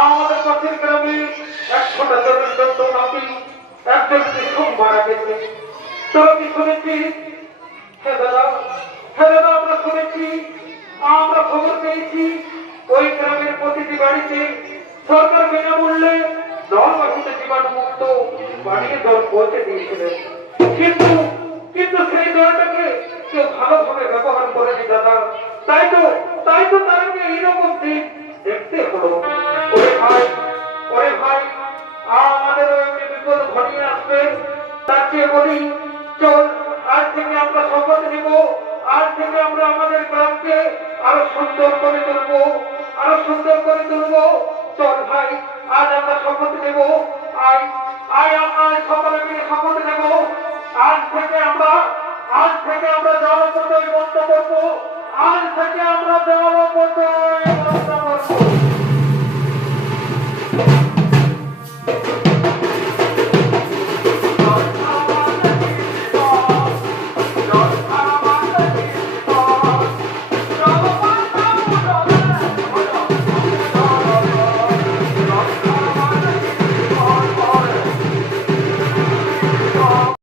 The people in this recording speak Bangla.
আমাদের পাশের গ্রামে 100টা দরিদ্র নাতি একজন কৃষক মারা গেছে। তোরা কি শুনেছিস? হ্যাঁ দাদা, হ্যাঁ দাদা, আমরা শুনেছি, আমরা খবর পেয়েছি ওই গ্রামের প্রতিটি বাড়িতে সরকার বিনামূল্যে দলবাসীতে জীবাণুমুক্ত পানীয় জল পৌঁছে দিয়েছিলেন। কিন্তু কিন্তু সেই জলটাকে কেউ ভালোভাবে ব্যবহার করেনি দাদা। তাই তো তাদেরকে এইরকম দিন দেখতে হলো। ওরে ভাই, ওরে ভাই, আমাদের এমনি বিপদ ঘনিয়ে আসবে। তার চেয়ে বলি, চল আজ থেকে আমরা শপথ নিব, আজ থেকে আমরা আমাদের গ্রামকে আরো সুন্দর করে তুলবো, আরো সুন্দর করে তুলবো। চল ভাই, আজ আমরা শপথ নেব। আয় আয়, আমরা সকলে মিলে শপথ নেব। আজ থেকে আমরা জলপথই বন্ধ করবো। আজ থেকে আমরা জলপথই বন্ধ করবো।